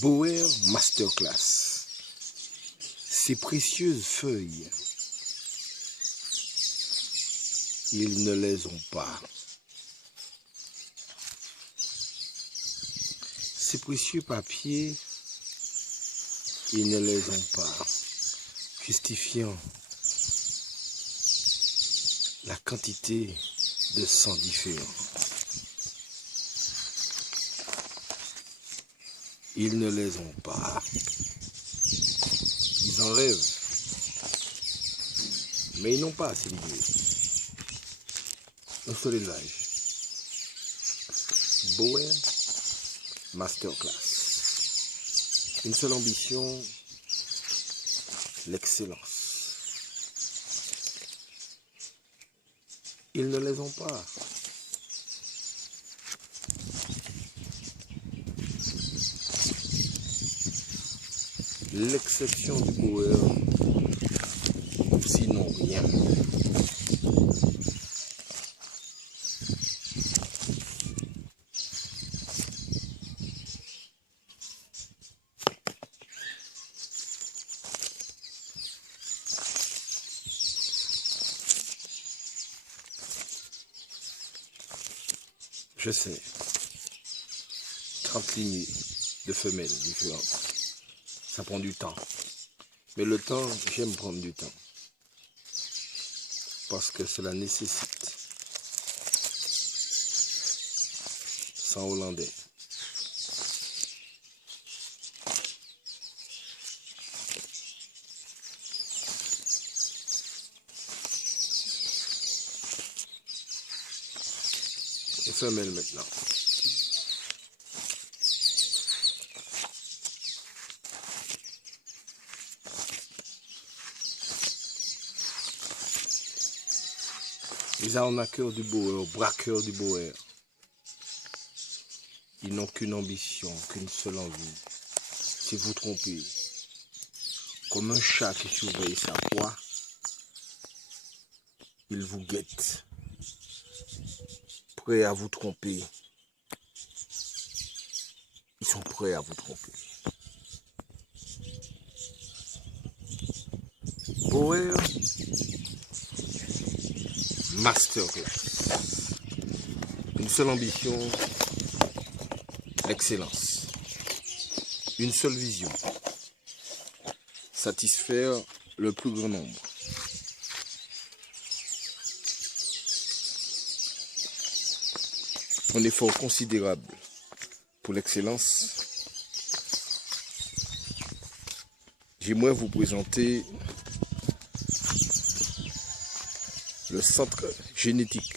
Boer Masterclass. Ces précieuses feuilles, ils ne les ont pas. Ces précieux papiers, ils ne les ont pas, justifiant la quantité de sang différent. Ils ne les ont pas. Ils en rêvent. Mais ils n'ont pas assez d'idées. Un seul élevage. Boer Masterclass. Une seule ambition, l'excellence. Ils ne les ont pas. L'exception du Boer, sinon rien. Je sais, 30 lignées de femelles différentes. Ça prend du temps. Mais le temps, j'aime prendre du temps. Parce que cela nécessite. Sang hollandais. Les femelles maintenant. Les arnaqueurs du Boer, braqueurs du Boer, ils n'ont qu'une ambition, qu'une seule envie, c'est vous tromper. Comme un chat qui surveille sa proie, ils vous guettent, prêts à vous tromper. Ils sont prêts à vous tromper. Boer Masterclass. Une seule ambition, l'excellence. Une seule vision, satisfaire le plus grand nombre. Un effort considérable pour l'excellence. J'aimerais vous présenter le centre génétique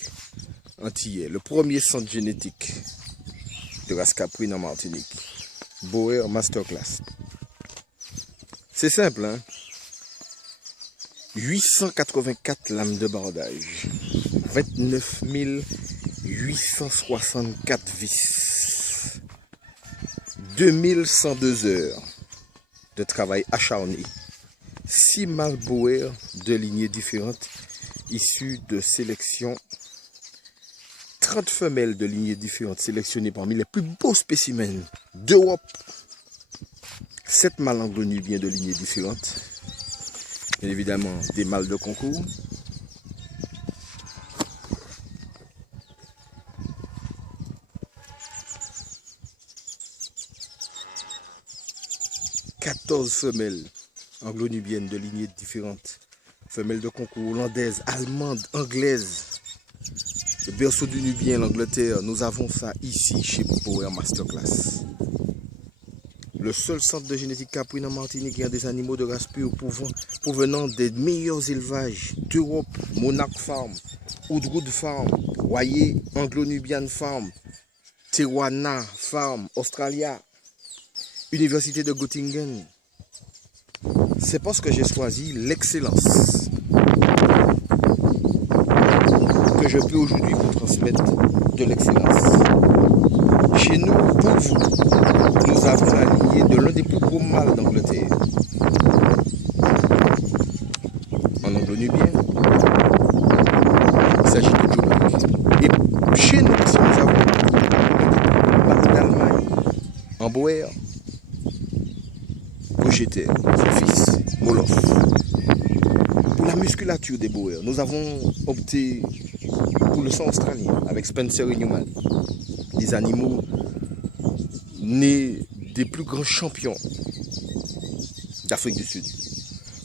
antillais, le premier centre génétique de race caprine en Martinique. Boer Masterclass. C'est simple, hein? 884 lames de bordage, 29 864 vis, 2102 heures de travail acharné, 6 mâles Boer de lignées différentes issues de sélection, 30 femelles de lignées différentes sélectionnées parmi les plus beaux spécimens d'Europe, 7 mâles anglo-nubiens de lignées différentes, bien évidemment des mâles de concours, ...14 femelles anglo-nubiennes de lignées différentes, femelles de concours hollandaises, allemandes, anglaises, le berceau du Nubien, l'Angleterre. Nous avons ça ici chez Boer Masterclass. Le seul centre de génétique caprine en Martinique qui a des animaux de race pure provenant des meilleurs élevages d'Europe, Monarch Farm, Oudroud Farm, Royer, Anglo-Nubian Farm, Tijuana Farm, Australia, Université de Göttingen. C'est parce que j'ai choisi l'excellence que je peux aujourd'hui vous transmettre de l'excellence. Chez nous, pour vous, nous avons la lignée de l'un des plus beaux mâles d'Angleterre. En anglo-nubien, il s'agit de Joe. Et chez nous, si nous avons l'un des plus beaux mâles d'Allemagne, en Boer, projetait son fils, Molof. Pour la musculature des Boers, nous avons opté pour le sang australien avec Spencer et Newman. Des animaux nés des plus grands champions d'Afrique du Sud.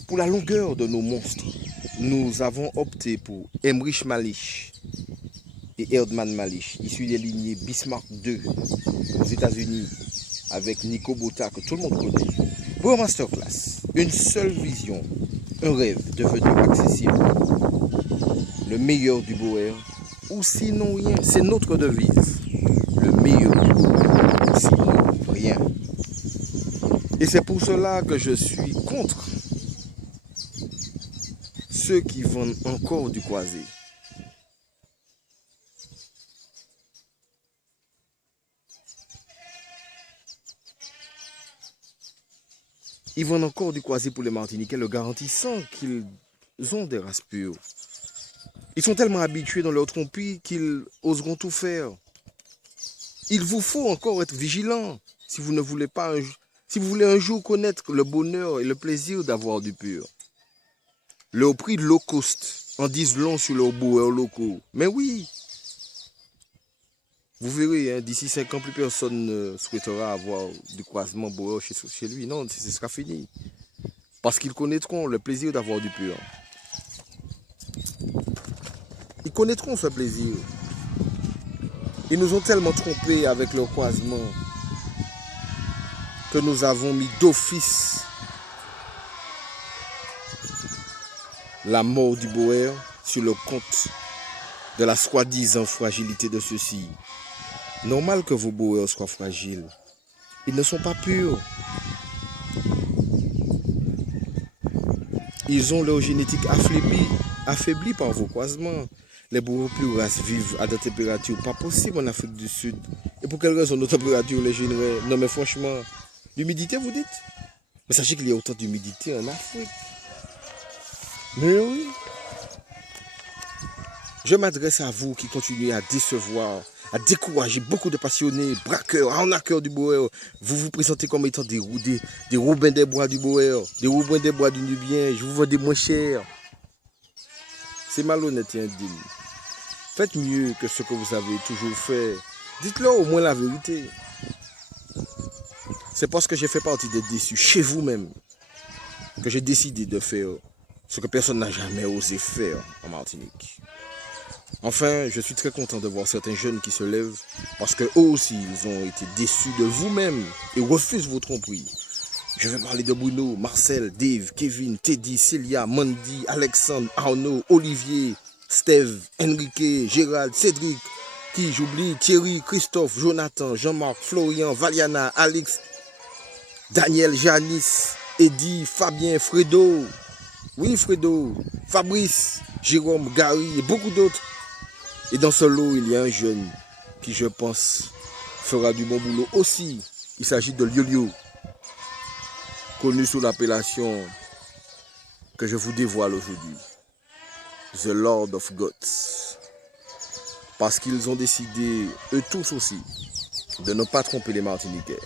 Pour la longueur de nos monstres, nous avons opté pour Emrich Malish et Erdman Malish, issus des lignées Bismarck II aux États-Unis, avec Nico Bota, que tout le monde connaît. Boer Masterclass, une seule vision, un rêve devenu accessible. Le meilleur du Boer, ou sinon rien, c'est notre devise. Le meilleur du Boer, ou sinon rien. Et c'est pour cela que je suis contre ceux qui vendent encore du croisé. Ils vendent encore du croisé pour les Martiniquais, le garantissant qu'ils ont des races pures. Ils sont tellement habitués dans leur tromperie qu'ils oseront tout faire. Il vous faut encore être vigilant si vous ne voulez pas si vous voulez un jour connaître le bonheur et le plaisir d'avoir du pur. Leur prix low cost en disent long sur leurs Boers locaux. Mais oui, vous verrez, hein, d'ici 5 ans, plus personne ne souhaitera avoir du croisement Boer chez lui. Non, ce sera fini. Parce qu'ils connaîtront le plaisir d'avoir du pur. Ils connaîtront ce plaisir. Ils nous ont tellement trompés avec leur croisement que nous avons mis d'office la mort du Boer sur le compte de la soi-disant fragilité de ceux-ci. Normal que vos Boers soient fragiles. Ils ne sont pas purs. Ils ont leur génétique affaiblie par vos croisements. Les Boers plus races vivent à des températures pas possibles en Afrique du Sud. Et pour quelle raison nos températures les gêneraient? Non mais franchement, l'humidité vous dites? Mais sachez qu'il y a autant d'humidité en Afrique. Mais oui. Je m'adresse à vous qui continuez à décevoir, à décourager beaucoup de passionnés, braqueurs, arnaqueurs du Boer. Vous vous présentez comme étant des Robins des Bois du Boer, des Robins des Bois du Nubien. Je vous vends des moins chers. C'est malhonnête et indigne. Faites mieux que ce que vous avez toujours fait. Dites-leur au moins la vérité. C'est parce que j'ai fait partie des déçus chez vous-même que j'ai décidé de faire ce que personne n'a jamais osé faire en Martinique. Enfin, je suis très content de voir certains jeunes qui se lèvent parce que eux aussi, ils ont été déçus de vous-même et refusent vos tromperies. Je vais parler de Bruno, Marcel, Dave, Kevin, Teddy, Célia, Mandy, Alexandre, Arnaud, Olivier, Steve, Enrique, Gérald, Cédric, qui j'oublie, Thierry, Christophe, Jonathan, Jean-Marc, Florian, Valiana, Alex, Daniel, Janice, Eddie, Fabien, Fredo, oui Fredo, Fabrice, Jérôme, Gary et beaucoup d'autres. Et dans ce lot, il y a un jeune qui, je pense, fera du bon boulot aussi. Il s'agit de Liolio, connu sous l'appellation que je vous dévoile aujourd'hui, The Lord of Gods. Parce qu'ils ont décidé, eux tous aussi, de ne pas tromper les Martiniquais,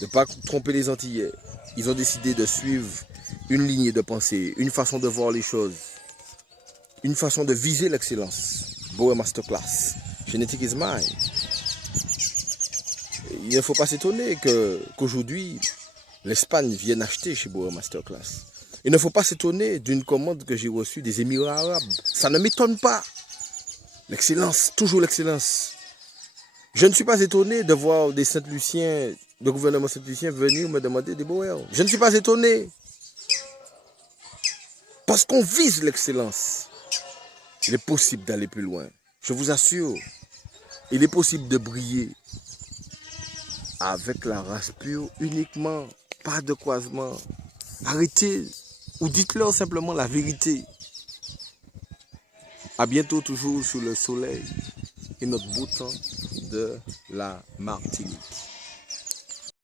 de ne pas tromper les Antillais. Ils ont décidé de suivre une lignée de pensée, une façon de voir les choses, une façon de viser l'excellence. Boer Masterclass, Genetic is mine. Il ne faut pas s'étonner qu'aujourd'hui, l'Espagne vienne acheter chez Boer Masterclass. Il ne faut pas s'étonner d'une commande que j'ai reçue des Émirats arabes. Ça ne m'étonne pas. L'excellence, toujours l'excellence. Je ne suis pas étonné de voir des Saint-Luciens, le gouvernement Saint-Lucien venir me demander des Boers. Je ne suis pas étonné. Parce qu'on vise l'excellence. Il est possible d'aller plus loin. Je vous assure, il est possible de briller avec la race pure uniquement, pas de croisement. Arrêtez ou dites-leur simplement la vérité. À bientôt toujours sous le soleil et notre beau temps de la Martinique.